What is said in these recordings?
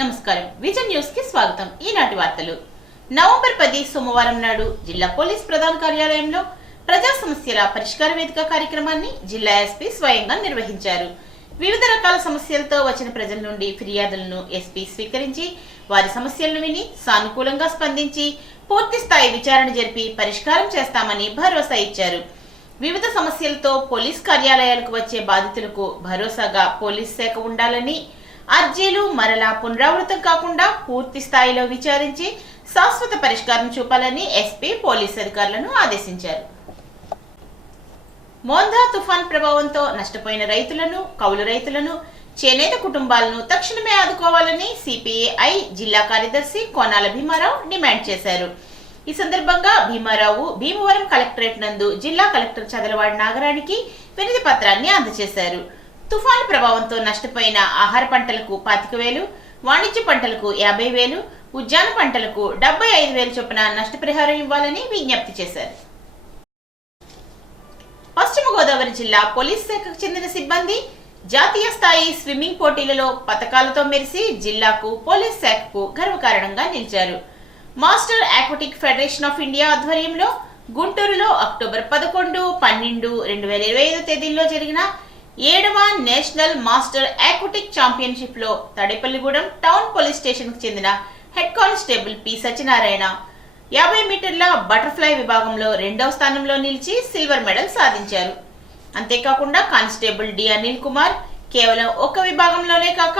నమస్కారం vision news కి స్వాగతం। ఈనాటి వార్తలు। నవంబర్ 10 సోమవారం నాడు జిల్లా పోలీస్ ప్రధాన కార్యాలయంలో ప్రజా సమస్యల పరిష్కార వేదిక కార్యక్రమాన్ని జిల్లా ఎస్పీ స్వయంగా నిర్వహించారు। వివిధ రకాల సమస్యలతో వచ్చిన ప్రజల నుండి ఫిర్యాదులను ఎస్పీ స్వీకరించి వారి సమస్యలను విని సానుకూలంగా స్పందించి పూర్తి స్థాయి విచారణ జరిపి పరిష్కారం చేస్తామని భరోసా ఇచ్చారు। వివిధ సమస్యలతో పోలీస్ కార్యాలయాలకు వచ్చే బాధితులకు భరోసాగా పోలీస్ శాఖ ఉండాలని, అర్జీలు మరలా పునరావృతం కాకుండా పూర్తి స్థాయిలో విచారించి శాశ్వత పరిష్కారం చూపాలని ఎస్పీ పోలీస్ అధికారులను ఆదేశించారు। మోందా తుఫాన్ ప్రభావంతో నష్టపోయిన రైతులను, కౌలు రైతులను, చేనేత కుటుంబాలను తక్షణమే ఆదుకోవాలని సిపిఐ జిల్లా కార్యదర్శి కోనాల భీమారావు డిమాండ్ చేశారు। ఈ సందర్భంగా భీమారావు భీమవరం కలెక్టరేట్ నందు జిల్లా కలెక్టర్ చదలవాడి నాగరానికి వినతి పత్రాన్ని అందజేశారు। తుఫాను ప్రభావంతో నష్టపోయిన ఆహార పంటలకు 25,000, వాణిజ్య పంటలకు 50,000, ఉద్యాన పంటలకు 75,000 చొప్పున నష్టపరిహారం ఇవ్వాలని విజ్ఞప్తి చేశారు। పశ్చిమ గోదావరి జిల్లా పోలీస్ శాఖకు చెందిన సిబ్బంది జాతీయ స్థాయి స్విమ్మింగ్ పోటీలలో పతకాలతో మెరిసి జిల్లాకు పోలీస్ శాఖకు గర్వకారణంగా నిలిచారు। Master aquatic federation of India ఆధ్వర్యంలో గుంటూరులో అక్టోబర్ 11, 12, 2025 తేదీల్లో జరిగిన 7వ నేషనల్ మాస్టర్ ఆక్వాటిక్ ఛాంపియన్షిప్ లో తడేపల్లిగూడెం టౌన్ పోలీస్ స్టేషన్ కు చెందిన హెడ్ కానిస్టేబుల్ పి సత్యనారాయణ 50 మీటర్ల బటర్ఫ్లై విభాగంలో 2వ స్థానంలో నిలిచి సిల్వర్ మెడల్ సాధించారు। అంతేకాకుండా కానిస్టేబుల్ డి అనిల్ కుమార్ కేవలం ఒక విభాగంలోనే కాక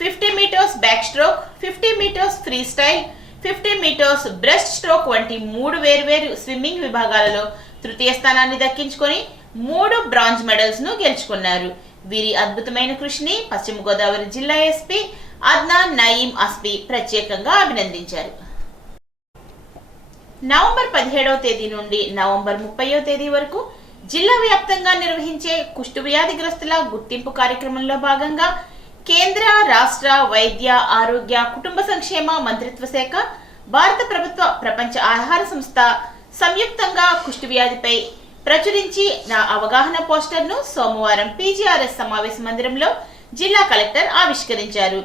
50 meters backstroke, 50 meters freestyle, 50 meters breaststroke వంటి 3 వేర్వేరు స్విమ్మింగ్ విభాగాలలో తృతీయ స్థానాన్ని దక్కించుకొని 3 బ్రాంజ్ మెడల్స్ ను గెలుచుకున్నారు। వీరి అద్భుతమైన కృషిని పశ్చిమ గోదావరి జిల్లా ఎస్పీ అద్నాన్ నయీం అస్పీ ప్రత్యేకంగా అభినందించారు। నవంబర్ 17వ తేదీ నుండి నవంబర్ 30వ తేదీ వరకు జిల్లా వ్యాప్తంగా నిర్వహించే కుష్టు వ్యాధిగ్రస్తుల గుర్తింపు కార్యక్రమంలో భాగంగా కేంద్ర, రాష్ట్ర వైద్య, ఆరోగ్య, కుటుంబ సంక్షేమ మంత్రిత్వ శాఖ, భారత ప్రభుత్వ, ప్రపంచ ఆహార సంస్థ సంయుక్తంగా కుష్టు వ్యాధిపై ప్రచురించి అవగాహన పోస్టర్ ను సోమవారం పీజీఆర్ఎస్ సమావేశ మందిరంలో జిల్లా కలెక్టర్ ఆవిష్కరించారు।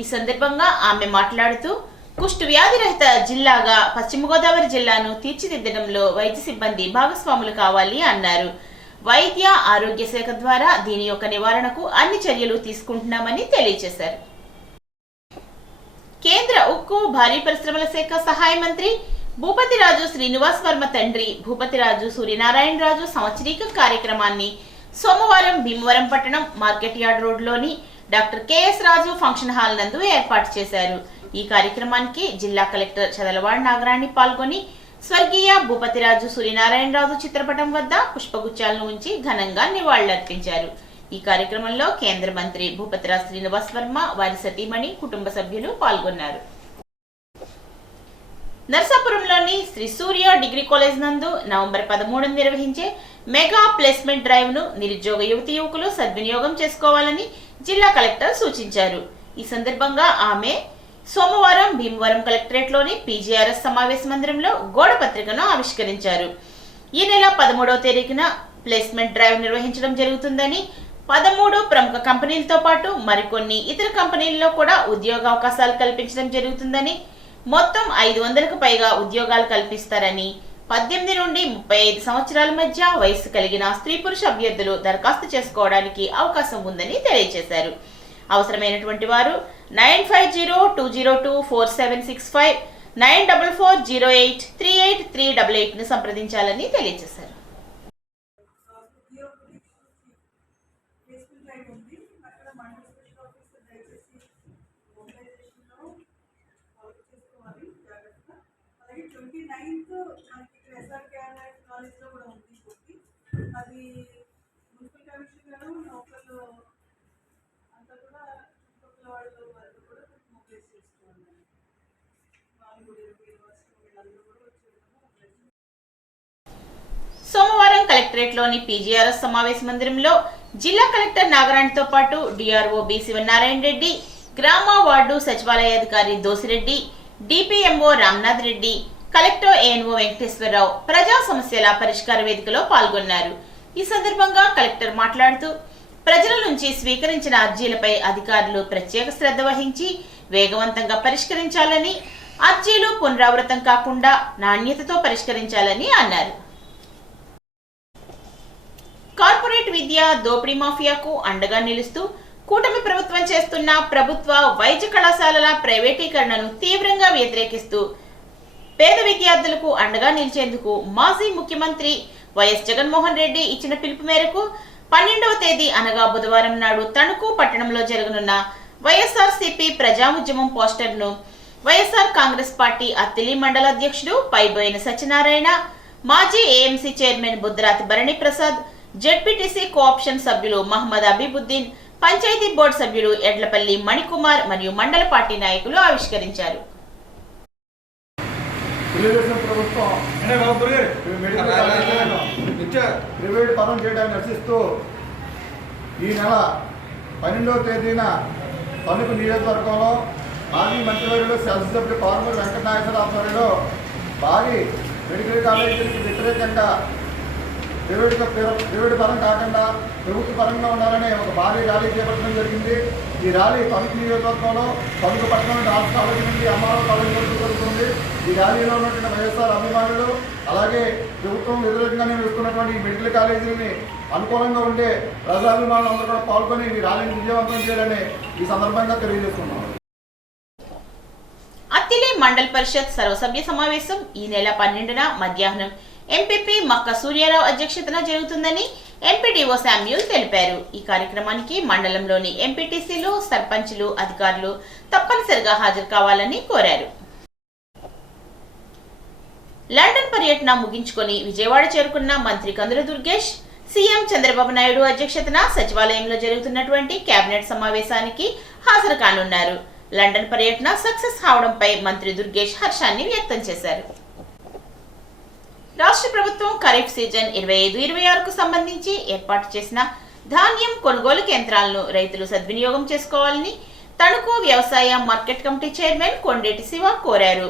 ఈ సందర్భంగా ఆమె మాట్లాడుతూ కుష్టు వ్యాధి రహిత జిల్లాగా పశ్చిమ గోదావరి జిల్లాను తీర్చిదిద్దడంలో వైద్య సిబ్బంది భాగస్వాములు కావాలి అన్నారు। వైద్య ఆరోగ్య శాఖ ద్వారా దీని యొక్క నివారణకు అన్ని చర్యలు తీసుకుంటున్నామని తెలియజేశారు। కేంద్ర ఉక్కు, భారీ పరిశ్రమల శాఖ సహాయ మంత్రి భూపతిరాజు శ్రీనివాస్ వర్మ తండ్రి భూపతిరాజు సూర్యనారాయణరాజు సంవత్సరీక కార్యక్రమాన్ని సోమవారం భీమవరం పట్టణం మార్కెట్ యార్డ్ రోడ్లోని డాక్టర్ కెఎస్ రాజు ఫంక్షన్ హాల్ నందు ఏర్పాటు చేశారు। ఈ కార్యక్రమానికి జిల్లా కలెక్టర్ చదలవాడి నాగరాణి పాల్గొని స్వర్గీయ భూపతిరాజు సూర్యనారాయణరాజు చిత్రపటం వద్ద పుష్పగుచ్చాలను ఉంచి ఘనంగా నివాళులర్పించారు। ఈ కార్యక్రమంలో కేంద్ర మంత్రి భూపతిరాజు శ్రీనివాస్ వర్మ, వారి సతీమణి, కుటుంబ సభ్యులు పాల్గొన్నారు। నర్సాపురంలోని శ్రీ సూర్య డిగ్రీ కాలేజ్ నందు నవంబర్ 13న నిర్వహించే మెగా ప్లేస్మెంట్ డ్రైవ్ ను నిరుద్యోగ యువతి యువకులు సద్వినియోగం చేసుకోవాలని జిల్లా కలెక్టర్ సూచించారు। ఈ సందర్భంగా ఆమె సోమవారం భీమవరం కలెక్టరేట్ లోని పీజీఆర్ఎస్ సమావేశ మందిరంలో గోడ పత్రికను ఆవిష్కరించారు। ఈ నెల 13వ తేదీన ప్లేస్మెంట్ డ్రైవ్ నిర్వహించడం జరుగుతుందని, 13 ప్రముఖ కంపెనీలతో పాటు మరికొన్ని ఇతర కంపెనీల్లో కూడా ఉద్యోగ అవకాశాలు కల్పించడం జరుగుతుందని, మొత్తం 500కు పైగా ఉద్యోగాలు కల్పిస్తారని, 18 నుండి 35 సంవత్సరాల మధ్య వయసు కలిగిన స్త్రీ పురుష అభ్యర్థులు దరఖాస్తు చేసుకోవడానికి అవకాశం ఉందని తెలియజేశారు। అవసరమైనటువంటి వారు 9502024765, 9440838388 ను సంప్రదించాలని తెలియజేశారు। అది మున్సిపల్ కమిషన్ గారు లోకల్ అంతా కూడా చుట్టుపక్కల వాళ్ళు కూడా మొబైల్ చేసుకోవాలి। వాళ్ళు కూడా వీళ్ళందరూ కూడా వచ్చి సోమవారం కలెక్టరేట్ లోని పీజీఆర్ఎస్ సమావేశ మందిరంలో జిల్లా కలెక్టర్ నాగరాణితో పాటు డిఆర్ఓ బి శివనారాయణ రెడ్డి, గ్రామ వార్డు సచివాలయ అధికారి Dosireddy, DPMO Ramnath Reddy, collector ANO Venkateswara Rao ప్రజా సమస్యల పరిష్కార వేదికలో పాల్గొన్నారు। ఈ సందర్భంగా కలెక్టర్ మాట్లాడుతూ ప్రజల నుంచి స్వీకరించిన అర్జీలపై అధికారులు ప్రత్యేక శ్రద్ధ వహించి వేగవంతంగా పరిష్కరించాలని, అర్జీలు పునరావృతం కాకుండా నాణ్యతతో పరిష్కరించాలని అన్నారు. కార్పొరేట్ విద్య దోపిడీ మాఫియాకు అండగా నిలుస్తూ కూటమి ప్రభుత్వం చేస్తున్న ప్రభుత్వ వైద్య కళాశాలల ప్రైవేటీకరణను తీవ్రంగా వ్యతిరేకిస్తూ పేద విద్యార్థులకు అండగా నిలిచేందుకు మాజీ ముఖ్యమంత్రి వైఎస్ జగన్మోహన్ రెడ్డి ఇచ్చిన పిలుపు మేరకు 12వ తేదీ అనగా బుధవారం నాడు తణుకు పట్టణంలో జరగనున్న వైఎస్ఆర్సీపీ ప్రజా ఉద్యమం పోస్టర్ను వైఎస్ఆర్ కాంగ్రెస్ పార్టీ అత్తిలి మండల అధ్యక్షుడు పైబోయిన సత్యనారాయణ, మాజీ AMC chairman Buddharathi Bharani Prasad, ZPTC co option సభ్యులు మహమ్మద్ అబీబుద్దీన్, పంచాయతీ బోర్డు సభ్యుడు ఎడ్లపల్లి మణికుమార్ మరియు మండల పార్టీ నాయకులు ఆవిష్కరించారు. ప్రైవేట్ పరం చేయడానికి నశిస్తూ ఈ నెల 12వ తేదీన తణుకు నియోజకవర్గంలో మాజీ మంత్రివర్యులు శాసనసభ్యులు పార్లమెంట్ వెంకటనాగేశ్వర ఆధ్వర్యంలో భారీ మెడికల్ కాలేజీలకు వ్యతిరేకంగా ప్రైవేట్ పరం కాకుండా ప్రభుత్వ పరంగా ఉండాలని ఒక భారీ ర్యాలీ చేపట్టడం జరిగింది. ఈ ర్యాలీ తణుకు నియోజకవర్గంలో తణుకు పట్టణం ఆర్ట్స్ కాలేజీ నుండి అమ్మారావు కాలేజీ వరకు జరుగుతుంది. ఈ ర్యాలీలో ఉన్నటువంటి వైఎస్ఆర్ అభిమానులు అలాగే ప్రభుత్వం వ్యతిరేకంగా వేస్తున్నటువంటి ఈ మెడికల్ కాలేజీని అనుకూలంగా ఉండే ప్రజాభిమానులు అందరూ కూడా పాల్గొని ఈ ర్యాలీని విజయవంతం చేయాలని ఈ సందర్భంగా తెలియజేస్తున్నాం. అత్తిలి మండల పరిషత్ సర్వసభ్య సమావేశం ఈ నెల 12న మధ్యాహ్నం ఎంపీపీ మక్క సూర్యారావు అధ్యక్షతన జరుగుతుందని ఎంపీడీఓ శామ్యూల్ తెలిపారు. ఈ కార్యక్రమానికి మండలంలోని ఎంపీటీసీలు, సర్పంచ్లు, అధికారులు తప్పనిసరిగా హాజరు కావాలని కోరారు. లండన్ పర్యటన ముగించుకొని విజయవాడ చేరుకున్న మంత్రి కందుల దుర్గేష్ సీఎం చంద్రబాబు నాయుడు అధ్యక్షతన సచివాలయంలో జరుగుతున్నటువంటి కేబినెట్ సమావేశానికి హాజరు కానున్నారు. లండన్ పర్యటన సక్సెస్ అవడంపై మంత్రి దుర్గేష్ హర్షాన్ని వ్యక్తం చేశారు. రాష్ట్ర ప్రభుత్వం ఖరీఫ్ సీజన్ 25-26కు సంబంధించి ఏర్పాటు చేసిన ధాన్యం కొనుగోలు కేంద్రాలను రైతులు సద్వినియోగం చేసుకోవాలని తణుకు వ్యవసాయ market committee chairman Kondeti Shiva కోరారు.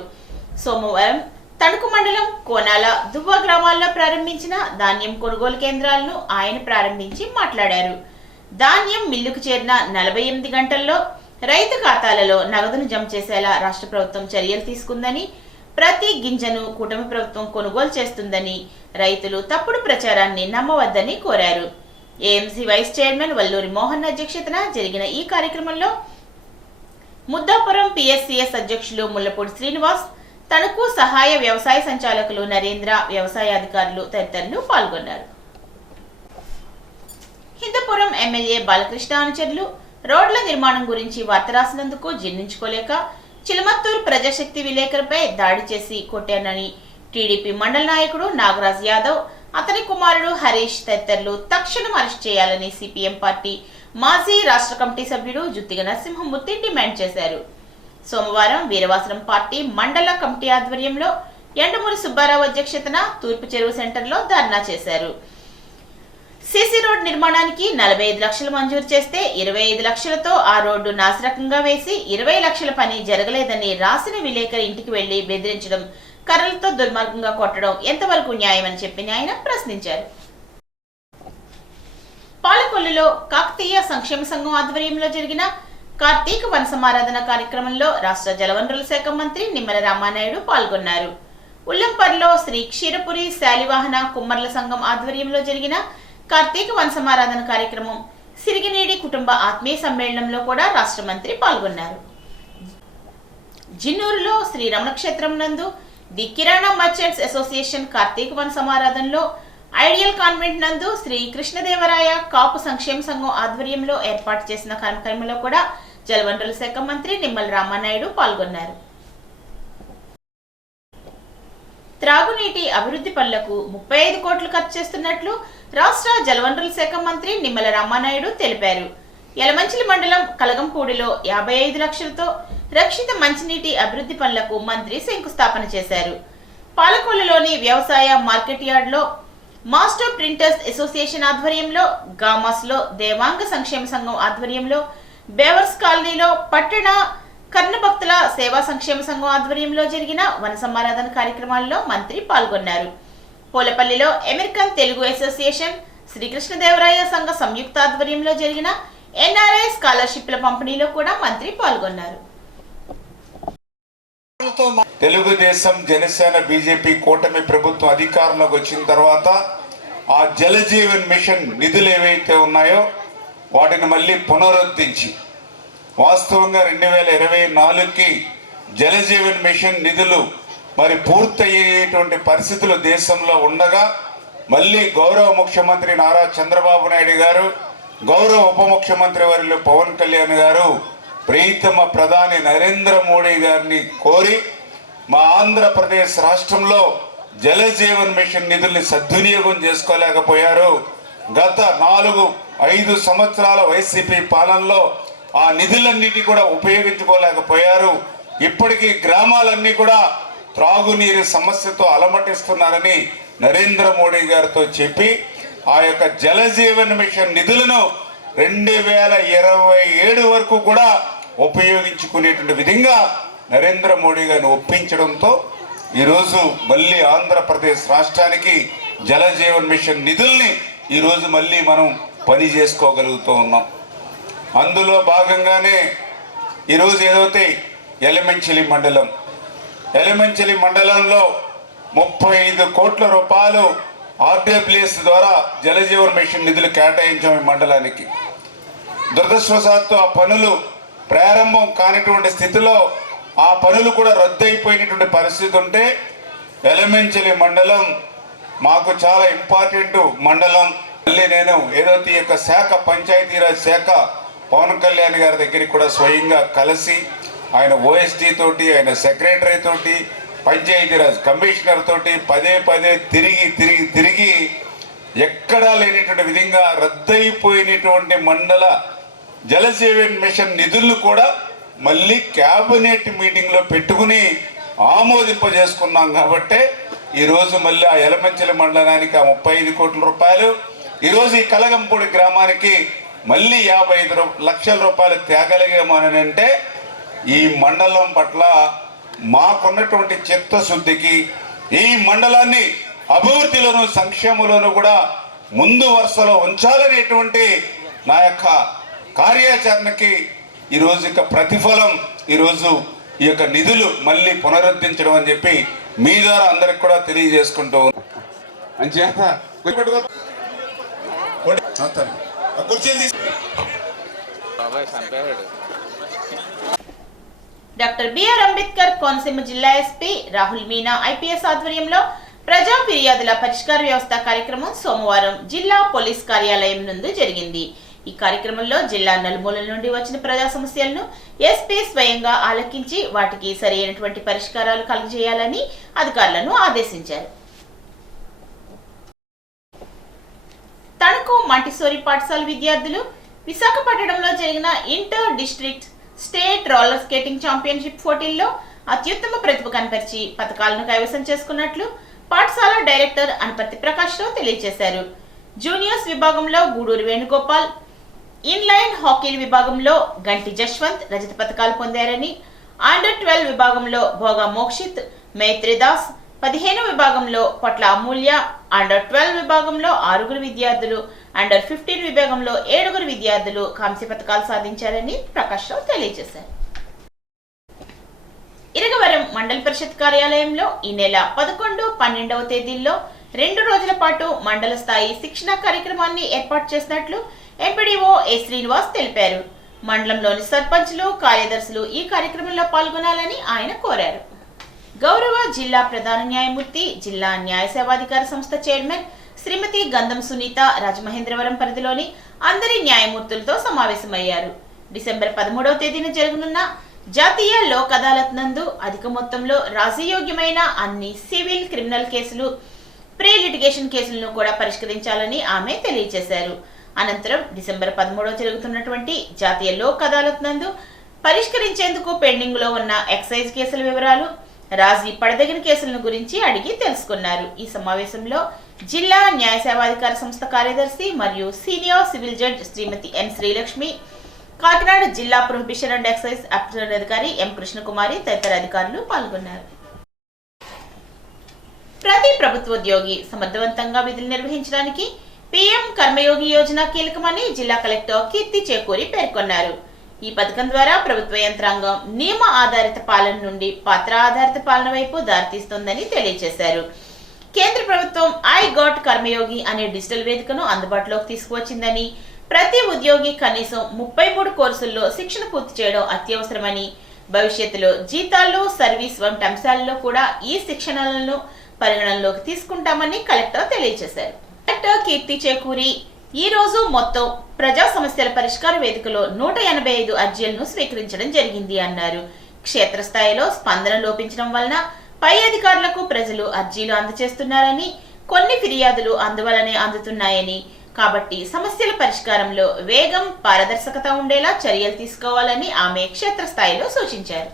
సోమవారం తణుకు మండలం కోనాల దువ్వ గ్రామాల్లో ప్రారంభించిన ధాన్యం కొనుగోలు కేంద్రాలను ఆయన ప్రారంభించి మాట్లాడారు. ధాన్యం మిల్లుకు చేరిన 48 గంటల్లో రైతు ఖాతాలలో నగదును జమ చేసేలా రాష్ట్ర ప్రభుత్వం చర్యలు తీసుకుందని, ప్రతి గింజను కూటమి ప్రభుత్వం కొనుగోలు చేస్తుందని, రైతులు తప్పుడు ప్రచారాన్ని నమ్మవద్దని కోరారు. AMC vice chairman Valluri Mohan అధ్యక్షతన జరిగిన ఈ కార్యక్రమంలో ముద్దాపురం పిఎస్సిఎస్ అధ్యక్షులు ముల్లపూడి శ్రీనివాస్, తణుకు సహాయ వ్యవసాయ సంచాలకులు నరేంద్ర, వ్యవసాయ అధికారులు తదితరులు పాల్గొన్నారు. హిందూపురం ఎమ్మెల్యే బాలకృష్ణ అనుచరులు రోడ్ల నిర్మాణం గురించి వార్త రాసినందుకు జీర్ణించుకోలేక చిలమత్తూరు ప్రజాశక్తి విలేకరుపై దాడి చేసి కొట్టానని టీడీపీ మండల నాయకుడు నాగరాజ్ యాదవ్, అతని కుమారుడు హరీష్ తదితరులు తక్షణం అరెస్ట్ చేయాలని సిపిఎం పార్టీ మాజీ రాష్ట్ర కమిటీ సభ్యుడు జుత్తిగ నరసింహమూర్తి డిమాండ్ చేశారు. సోమవారం వీరవాసరం పార్టీ మండల కమిటీ ఆధ్వర్యంలో ఎండమూరి సుబ్బారావు అధ్యక్షతన తూర్పు చెరువు సెంటర్లో ధర్నా చేశారు. సీసీ రోడ్ నిర్మాణానికి 45 లక్షలు మంజూరు చేస్తే 25 లక్షలతో ఆ రోడ్డు నాసిరకంగా వేసి 20 లక్షల పని జరగలేదని రాసిన విలేకరి ఇంటికి వెళ్లి బెదిరించడం, కర్రలతో దుర్మార్గంగా కొట్టడం ఎంతవరకు న్యాయమని చెప్పి ఆయన ప్రశ్నించారు. పాలకొల్లులో కాకతీయ సంక్షేమ సంఘం ఆధ్వర్యంలో జరిగిన కార్తీక వన సమారాధన కార్యక్రమంలో రాష్ట్ర జలవనరుల శాఖ మంత్రి నిమ్మల రామానాయుడు పాల్గొన్నారు. ఉల్లంపర్లో శ్రీ క్షీరపురి శాలివాహన కుమ్మర్ల సంఘం ఆధ్వర్యంలో జరిగిన కార్తీక వన సమారాధన కార్యక్రమం సిరిగినేడి కుటుంబ ఆత్మీయ సమ్మేళనంలో కూడా రాష్ట్ర మంత్రి పాల్గొన్నారు. జిన్నూరులో శ్రీ రమణ క్షేత్రం నందు ది కిరాణా మర్చెంట్స్ అసోసియేషన్ కార్తీక వన సమారాధనలో ఐడియల్ కాన్వెంట్ నందు శ్రీ కృష్ణదేవరాయ కాపు సంక్షేమ సంఘం ఆధ్వర్యంలో ఏర్పాటు చేసిన కార్యక్రమంలో కూడా జలవనరుల శాఖ మంత్రి నిమ్మల రామానాయుడు పాల్గొన్నారు. త్రాగునీటి అభివృద్ధి పనులకు 35 కోట్లు ఖర్చు చేస్తున్నట్లు రాష్ట్ర జలవనరుల శాఖ మంత్రి నిమ్మల రామానాయుడు తెలిపారు. యలమంచిలి మండలం కలగంపూడిలో 55 లక్షలతో రక్షిత మంచినీటి అభివృద్ధి పనులకు మంత్రి శంకుస్థాపన చేశారు. పాలకొల్లులోని వ్యవసాయ మార్కెట్ యార్డ్లో మాస్టర్ ప్రింటర్స్ అసోసియేషన్ ఆధ్వర్యంలో, గామాస్లో దేవాంగ సంక్షేమ సంఘం ఆధ్వర్యంలో, బేవర్స్ కాలనీలో పట్టణ కర్ణభక్తుల సేవా సంక్షేమ సంఘం ఆధ్వర్యంలో జరిగిన వన సమారాధన కార్యక్రమాల్లో మంత్రి పాల్గొన్నారు. పోలపల్లిలో అమెరికన్ తెలుగు అసోసియేషన్, శ్రీకృష్ణదేవరాయ సంఘ సంయుక్త ఆధ్వర్యంలో జరిగిన ఎన్ఆర్ఐ స్కాలర్షిప్ల పంపిణీలో కూడా మంత్రి పాల్గొన్నారు. తెలుగుదేశం, జనసేన, బీజేపీ కూటమి ప్రభుత్వం అధికారంలోకి వచ్చిన తర్వాత ఆ జల జీవన్ మిషన్ నిధులు ఏవైతే ఉన్నాయో వాటిని మళ్ళీ పునరుద్ధరించి వాస్తవంగా 2024కి జల జీవన్ మిషన్ నిధులు మరి పూర్తయ్యేటువంటి పరిస్థితులు దేశంలో ఉండగా మళ్ళీ గౌరవ ముఖ్యమంత్రి నారా చంద్రబాబు నాయుడు గారు, గౌరవ ఉప ముఖ్యమంత్రి వర్యులు పవన్ కళ్యాణ్ గారు ప్రీతమ ప్రధాని నరేంద్ర మోడీ గారిని కోరి మా ఆంధ్రప్రదేశ్ రాష్ట్రంలో జల జీవన్ మిషన్ నిధుల్ని సద్వినియోగం చేసుకోలేకపోయారు. గత 4-5 సంవత్సరాల వైసీపీ పాలనలో ఆ నిధులన్నిటి కూడా ఉపయోగించుకోలేకపోయారు. ఇప్పటికీ గ్రామాలన్నీ కూడా త్రాగునీరు సమస్యతో అలమటిస్తున్నారని నరేంద్ర మోడీ గారితో చెప్పి ఆ యొక్క జల జీవన్ మిషన్ నిధులను 2027 వరకు కూడా ఉపయోగించుకునేటువంటి విధంగా నరేంద్ర మోడీ గారిని ఒప్పించడంతో ఈరోజు మళ్ళీ ఆంధ్రప్రదేశ్ రాష్ట్రానికి జల జీవన్ మిషన్ నిధుల్ని ఈరోజు మళ్ళీ మనం పని చేసుకోగలుగుతూ ఉన్నాం. అందులో భాగంగానే ఈరోజు ఏదైతే ఎలమంచిలి మండలంలో 35 కోట్ల రూపాయలు ఆర్డబ్ల్యూఎస్ ద్వారా జల జీవన్ మిషన్ నిధులు కేటాయించాం ఈ మండలానికి. దురదృష్టవశాత్తు ఆ పనులు ప్రారంభం కానిటువంటి స్థితిలో ఆ పనులు కూడా రద్దయిపోయినటువంటి పరిస్థితి ఉంటే ఎలమంచిలి మండలం మాకు చాలా ఇంపార్టెంట్ మండలం. మళ్ళీ నేను ఏదైతే ఈ యొక్క శాఖ పంచాయతీరాజ్ శాఖ పవన్ కళ్యాణ్ గారి దగ్గరికి కూడా స్వయంగా కలిసి ఆయన ఓఎస్టీ తోటి, ఆయన సెక్రటరీ తోటి, పంచాయతీరాజ్ కమిషనర్ తోటి పదే తిరిగి ఎక్కడా లేనిటువంటి విధంగా రద్దయిపోయినటువంటి మండల జల జీవన్ మిషన్ నిధులను కూడా మళ్ళీ క్యాబినెట్ మీటింగ్లో పెట్టుకుని ఆమోదింపజేసుకున్నాం. కాబట్టి ఈరోజు మళ్ళీ ఆ ఎలమంచిలి మండలానికి ఆ 35 కోట్ల రూపాయలు, ఈరోజు ఈ కలగంపూడి గ్రామానికి మళ్ళీ 55 లక్షల రూపాయలు తేగలిగామని అంటే ఈ మండలం పట్ల మాకున్నటువంటి చిత్తశుద్ధికి, ఈ మండలాన్ని అభివృద్ధిలోను సంక్షేమంలోనూ కూడా ముందు వరుసలో ఉంచాలనేటువంటి నా యొక్క కార్యాచరణకి ఈరోజు ఇక ప్రతిఫలం ఈరోజు ఈ యొక్క నిధులు మళ్ళీ పునరుద్ధరించడం అని చెప్పి మీ ద్వారా అందరికి కూడా తెలియజేసుకుంటూ డాక్టర్ బిఆర్ అంబేద్కర్ కోనసీమ జిల్లా ఎస్పీ రాహుల్ మీనా ఐపీఎస్ ఆధ్వర్యంలో ప్రజా ఫిర్యాదుల పరిష్కార వ్యవస్థ కార్యక్రమం సోమవారం జిల్లా పోలీస్ కార్యాలయం నందు జరిగింది. ఈ కార్యక్రమంలో జిల్లా నలుమూలల నుండి వచ్చిన ప్రజా సమస్యలను ఎస్పీ స్వయంగా ఆలకించి వాటికి సరైనటువంటి పరిష్కారాలు కలుగజేయాలని అధికారులను ఆదేశించారు. తణుకు మాంటిసోరి పాఠశాల విద్యార్థులు విశాఖపట్నంలో జరిగిన inter district state roller skating championship పోటీల్లో అత్యుత్తమ ప్రతిభ కనపరిచి పతకాలను కైవసం చేసుకున్నట్లు పాఠశాల డైరెక్టర్ అనపర్తి ప్రకాష్ రావు తెలియజేశారు. జూనియర్స్ విభాగంలో గూడూరు వేణుగోపాల్, ఇన్లైన్ హాకీ విభాగంలో గంటి జశ్వంత్ రజత పతకాలు పొందారని, అండర్ 12 విభాగంలో భోగా మోక్షిత్, మైత్రిదాస్, 15 విభాగంలో పొట్ల అమూల్య, అండర్ 12 విభాగంలో 6 విద్యార్థులు, అండర్ 15 విభాగంలో 7 విద్యార్థులు కాంస్య పతకాలు సాధించారని ప్రకాష్ రావు తెలియజేశారు. ఇరగవరం మండల పరిషత్ కార్యాలయంలో ఈ నెల 11, 12వ తేదీల్లో 2 రోజుల పాటు మండల స్థాయి శిక్షణా కార్యక్రమాన్ని ఏర్పాటు చేసినట్లు ఎంపీడీఓ ఏ శ్రీనివాస్ తెలిపారు. మండలంలోని సర్పంచ్లు, కార్యదర్శులు ఈ కార్యక్రమంలో పాల్గొనాలని ఆయన కోరారు. గౌరవ జిల్లా ప్రధాన న్యాయమూర్తి, జిల్లా న్యాయ సేవాధికార సంస్థ చైర్మన్ శ్రీమతి గంధం సునీత రాజమహేంద్రవరం పరిధిలోని అందరి న్యాయమూర్తులతో సమావేశమయ్యారు. డిసెంబర్ 13వ తేదీన జరగనున్న జాతీయ లోక్ అదాలత్ నందు అధిక మొత్తంలో రాజీయోగ్యమైన అన్ని సివిల్, క్రిమినల్ కేసులు, ప్రీ లిటిగేషన్ కేసులను కూడా పరిష్కరించాలని ఆమె తెలియజేశారు. అనంతరం డిసెంబర్ 13వ జరుగుతున్నటువంటి జాతీయ లోక్ అదాలత్ నందు పరిష్కరించేందుకు పెండింగ్ లో ఉన్న ఎక్సైజ్ కేసుల వివరాలు, రాజీ పడదగిన కేసులను గురించి అడిగి తెలుసుకున్నారు. ఈ సమావేశంలో జిల్లా న్యాయ సేవాధికార సంస్థ కార్యదర్శి మరియు సీనియర్ సివిల్ జడ్జ్ శ్రీమతి ఎన్ శ్రీలక్ష్మి, కాకినాడ జిల్లా ప్రొహిబిషన్ అండ్ ఎక్సైజ్ అబ్జర్వర్ అధికారి ఎం కృష్ణకుమారి తదితర అధికారులు పాల్గొన్నారు. ప్రతి ప్రభుత్వోద్యోగి సమర్థవంతంగా విధులు నిర్వహించడానికి పీఎం కర్మయోగి యోజన కీలకమని జిల్లా కలెక్టర్ కీర్తి చేకూరి పేర్కొన్నారు. ఈ పథకం ద్వారా ప్రభుత్వ యంత్రాంగం నియమ ఆధారిత పాలన నుండి పత్ర ఆధారిత పాలన వైపు దారితీస్తోందని తెలియజేశారు. కేంద్ర ప్రభుత్వం ఐ గాట్ కర్మయోగి అనే డిజిటల్ వేదికను అందుబాటులోకి తీసుకువచ్చిందని, ప్రతి ఉద్యోగి కనీసం 33 కోర్సుల్లో శిక్షణ పూర్తి చేయడం అత్యవసరమని, భవిష్యత్తులో జీతాల్లో సర్వీస్ వంటి అంశాలలో కూడా ఈ శిక్షణలను పరిగణనలోకి తీసుకుంటామని కలెక్టర్ తెలియజేశారు. కలెక్టర్ కీర్తి చేకూరి ఈ రోజు మొత్తం ప్రజా సమస్యల పరిష్కార వేదికలో 185 అర్జీలను స్వీకరించడం జరిగింది అన్నారు. క్షేత్రస్థాయిలో స్పందన లోపించడం వలన పై అధికారులకు ప్రజలు అర్జీలు అందజేస్తున్నారని, కొన్ని ఫిర్యాదులు అందువలనే అందుతున్నాయని, కాబట్టి సమస్యల పరిష్కారంలో వేగం, పారదర్శకత ఉండేలా చర్యలు తీసుకోవాలని ఆమె క్షేత్రస్థాయిలో సూచించారు.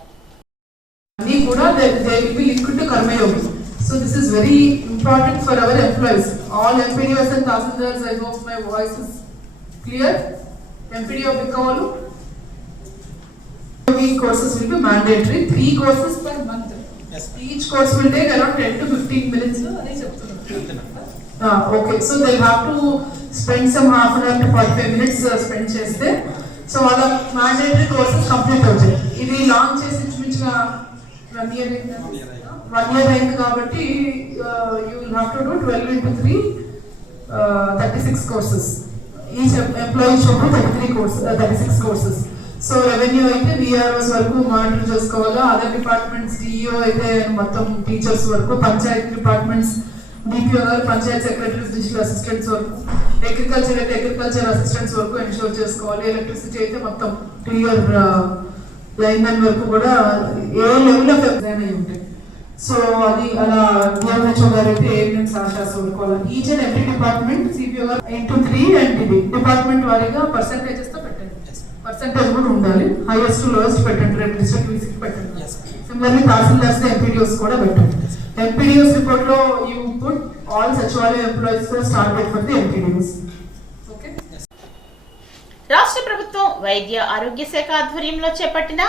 So this is very important for our employees. All MPDOs and Tahsildars, I hope my voice is clear. MPDO Bikavalu, courses will be mandatory. 3 courses per month. Yes. Each course will take around 10 to 15 minutes. Okay, so they'll have to spend some half an hour to 45 minutes spend cheste. So all the mandatory courses complete అవుతాయి. ఇది launch చేసి ఇంచుమించుగా 1 year అయింది కాబట్టి you will have to do 12 into 3 36 courses. Each employee should do 36 courses. So revenue అయితే VROs వరకు monitor చేసుకోవాలా, other departments DEO అయితే మొత్తం టీచర్స్ వరకు, పంచాయతీ డిపార్ట్మెంట్స్ DPO గారు, పంచాయత్ సెక్రటరీస్, డిజిటల్ అసిస్టెంట్స్ వరకు, అగ్రికల్చర్ అయితే అగ్రికల్చర్ అసిస్టెంట్స్ వరకు ఎన్షూర్ చేసుకోవాలి. ఎలక్ట్రిసిటీ అయితే మొత్తం క్లియర్ లైన్మెన్ వరకు కూడా ఏ లెవెల్ ఆఫ్ ఎగ్జామ్ అయి ఉంటాయి. సో అది అలా డిఎంహెచ్ఓ గారు అయితే ఏఎన్ఎం సాషాస్ వరకు each and every department CPO గారు ఇంటూ 3 అండ్ ఇది డిపార్ట్మెంట్ వారీగా పర్సెంటేజెస్ తో పెట్టండి. పర్సెంటేజ్ కూడా ఉండాలి, హైయెస్ట్ టు లోయెస్ట్ పెట్టండి, రేపు డిస్ట్రిక్ట్ విజిట్ పెట్టండి. సిమిలర్లీ తహసీల్దార్స్ MPDOs కూడా పెట్టండి. MPDOs రిపోర్ట్ లో యూ పుట్ ఆల్ సచివాలయ employees start date for the MPDOs. Okay. రాష్ట్ర ప్రభుత్వం వైద్య ఆరోగ్య శాఖ ఆధ్వర్యంలో చేపట్టిన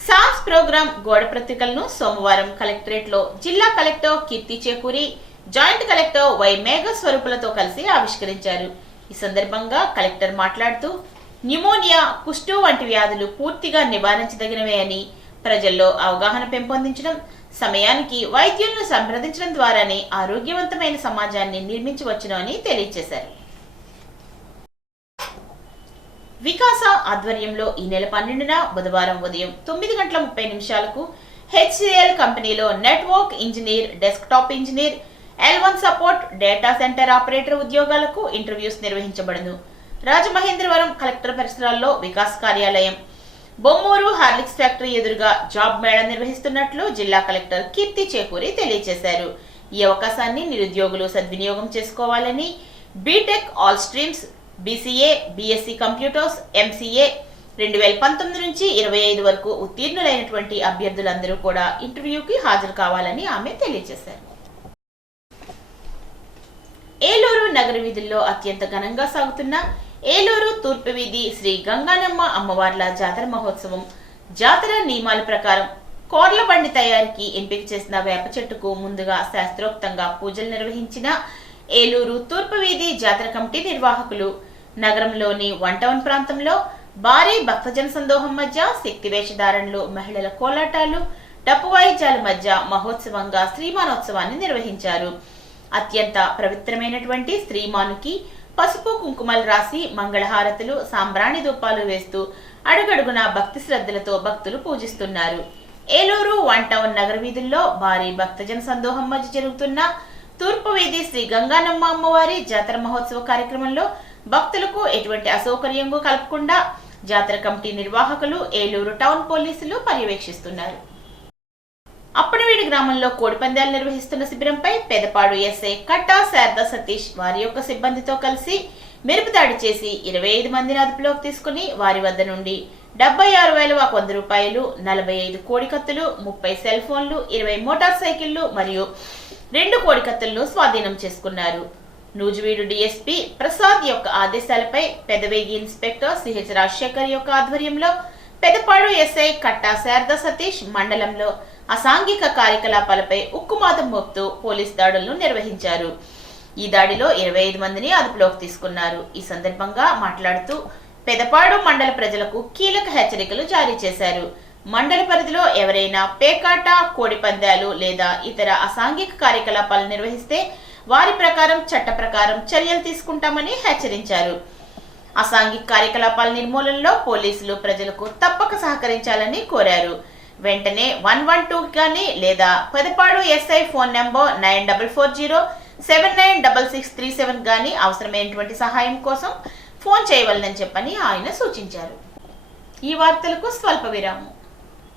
సాన్స్ ప్రోగ్రాం గోడ పత్రికలను సోమవారం కలెక్టరేట్ లో జిల్లా కలెక్టర్ కీర్తి చేకూరి, జాయింట్ కలెక్టర్ వై మేఘ స్వరూపులతో కలిసి ఆవిష్కరించారు. ఈ సందర్భంగా కలెక్టర్ మాట్లాడుతూ, న్యూమోనియా, కుష్టు వంటి వ్యాధులు పూర్తిగా నివారించదగినవే అని, ప్రజల్లో అవగాహన పెంపొందించడం, సమయానికి వైద్యులను సంప్రదించడం ద్వారానే ఆరోగ్యవంతమైన సమాజాన్ని నిర్మించవచ్చును అని తెలియజేశారు. వికాస ఆధ్వర్యంలో ఈ నెల 12న బుధవారం ఉదయం 9:30 HCL కంపెనీలో network engineer, desktop engineer, L1 support, data centre operator ఉద్యోగాలకు ఇంటర్వ్యూస్ నిర్వహించబడును. రాజమహేంద్రవరం కలెక్టర్ పరిసరాల్లో వికాస్ కార్యాలయం, బొమ్మూరు హార్లిక్స్ ఫ్యాక్టరీ ఎదురుగా జాబ్ మేళా నిర్వహిస్తున్నట్లు జిల్లా కలెక్టర్ కీర్తి చేకూరి తెలియజేశారు. ఈ అవకాశాన్ని నిరుద్యోగులు సద్వినియోగం చేసుకోవాలని, BTech all streams, BCA, BSc computers, MCA 2019 నుంచి 25 వరకు ఉత్తీర్ణులైనటువంటి అభ్యర్థులందరూ కూడా ఇంటర్వ్యూకి హాజరు కావాలని ఆమె తెలియజేశారు. ఏలూరు నగర వీధుల్లో అత్యంత ఘనంగా సాగుతున్న ఏలూరు తూర్పు వీధి శ్రీ గంగానమ్మ అమ్మవార్ల జాతర మహోత్సవం జాతర నియమాల ప్రకారం కోర్ల బండి తయారీకి ఎంపిక చేసిన వేప చెట్టుకు ముందుగా శాస్త్రోక్తంగా పూజలు నిర్వహించిన ఏలూరు తూర్పు వీధి జాతర కమిటీ నిర్వాహకులు నగరంలోని 1 టౌన్ ప్రాంతంలో భారీ భక్తజన సందోహం మధ్య శక్తి వేషధారణలు, మహిళల కోలాటాలు, డప్పు వాయిద్యాల మధ్య మహోత్సవంగా శ్రీమానోత్సవాన్ని నిర్వహించారు. అత్యంత పవిత్రమైనటువంటి శ్రీమానుకి పసుపు కుంకుమలు రాసి మంగళహారతులు, సాంబ్రాణి ధూపాలు వేస్తూ అడుగడుగున భక్తి శ్రద్ధలతో భక్తులు పూజిస్తున్నారు. ఏలూరు 1 టౌన్ నగర వీధుల్లో భారీ భక్తజన సందోహం మధ్య జరుగుతున్న తూర్పు వీధి శ్రీ గంగానమ్మ అమ్మవారి జాతర మహోత్సవ కార్యక్రమంలో భక్తులకు ఎటువంటి అసౌకర్యంగా కలపకుండా జాతర కమిటీ నిర్వాహకులు, ఏలూరు టౌన్ పోలీసులు పర్యవేక్షిస్తున్నారు. అప్పనవీడి గ్రామంలో కోడిపందాలు నిర్వహిస్తున్న శిబిరంపై పెదపాడు ఎస్ఐ కట్టా శారదా సతీష్ వారి యొక్క సిబ్బందితో కలిసి మెరుపుదాడి చేసి 25 మందిని అదుపులోకి తీసుకుని వారి వద్ద నుండి 76,100 రూపాయలు, 45 కోడికత్తులు, 30 సెల్ ఫోన్లు, 20 మోటార్ సైకిళ్లు మరియు 2 కోడికత్తులను స్వాధీనం చేసుకున్నారు. నూజివీడు డిఎస్పీ ప్రసాద్ యొక్క ఆదేశాలపై పెదవేగి ఇన్స్పెక్టర్ సిహెచ్ రాజశేఖర్ యొక్క ఆధ్వర్యంలో పెదపాడు ఎస్ఐ కట్టా శారదా సతీష్ మండలంలో అసాంఘిక కార్యకలాపాలపై ఉక్కుమాదం మోపుతూ పోలీస్ దాడులను నిర్వహించారు. ఈ దాడిలో 25 మందిని అదుపులోకి తీసుకున్నారు. ఈ సందర్భంగా మాట్లాడుతూ పెదపాడు మండల ప్రజలకు కీలక హెచ్చరికలు జారీ చేశారు. మండల పరిధిలో ఎవరైనా పేకాట, కోడి పందాలు లేదా ఇతర అసాంఘిక కార్యకలాపాలు నిర్వహిస్తే వారి ప్రకారం చట్ట ప్రకారం చర్యలు తీసుకుంటామని హెచ్చరించారు. అసాంఘిక కార్యకలాపాల నిర్మూలనలో పోలీసులు ప్రజలకు తప్పక సహకరించాలని కోరారు. వెంటనే 112 కానీ లేదా పెదపాడు ఎస్ఐ ఫోన్ నంబర్ 9440796637 కానీ అవసరమైనటువంటి సహాయం కోసం ఫోన్ చేయవలనని చెప్పని ఆయన సూచించారు. ఈ వార్తలకు స్వల్ప విరామం.